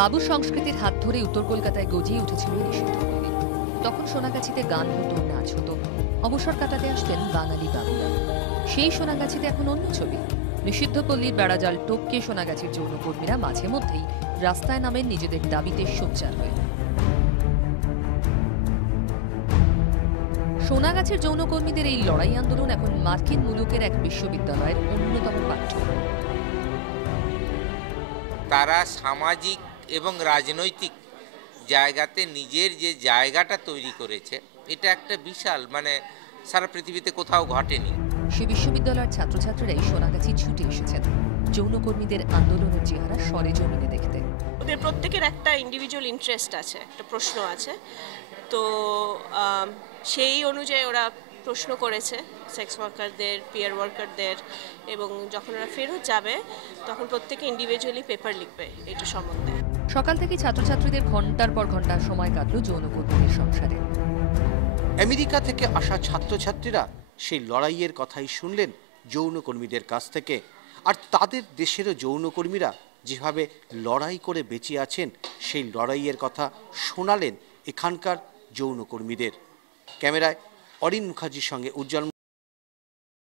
বাবু সংস্কৃতির হাত ধরে উত্তর কলকাতায় গজিয়ে উঠেছিল নিষিদ্ধ পল্লী। তখন সোনাগাছিতে গান হতো, নাচ হতো, অবসর কাটাতে আসতেন বাঙালি বাবুরা। সেই সোনাগাছিতে এখন অন্য ছবি। নিষিদ্ধ পল্লীর বেড়াজাল টপকে সোনাগাছির যৌনকর্মীরা মাঝে মধ্যেই রাস্তায় নামেন নিজেদের দাবিতে সোচ্চার হয়ে। সোনাগাছির যৌনকর্মীদের এই লড়াই আন্দোলন এখন মার্কিন মুলুকের এক বিশ্ববিদ্যালয়ের অন্যতম পাঠ্য। তারা সামাজিক এবং রাজনৈতিক জায়গাতে নিজের যে জায়গাটা তৈরি করেছে, এটা একটা বিশাল, সারা পৃথিবীতে কোথাও ঘটেনি। সে বিশ্ববিদ্যালয়ের ছাত্রছাত্রীরাই সোনাগাছি ছুটে এসেছেন যৌনকর্মীদের আন্দোলনের চেহারা সরেজমিনে দেখতে। ওদের প্রত্যেকের একটা ইন্ডিভিজুয়াল ইন্টারেস্ট আছে, একটা প্রশ্ন আছে, তো সেই অনুযায়ী ওরা প্রশ্ন করেছে সেক্স ওয়ার্কারদের, পিয়ার ওয়ার্কারদের, এবং যখন ওরা ফেরত যাবে তখন প্রত্যেকে ইন্ডিভিজুয়ালি পেপার লিখবে এটা সম্বন্ধে। সকাল থেকে ছাত্রছাত্রীদের ঘন্টার পর ঘন্টা সময় কাটল যৌনকর্মীদের সংসারে। আমেরিকা থেকে আসা ছাত্রছাত্রীরা সেই লড়াইয়ের কথাই শুনলেন যৌনকর্মীদের কাছ থেকে, আর তাদের দেশেরও যৌনকর্মীরা যেভাবে লড়াই করে বেঁচে আছেন সেই লড়াইয়ের কথা শোনালেন এখানকার যৌনকর্মীদের। ক্যামেরায় অরিন মুখার্জির সঙ্গে উজ্জ্বল।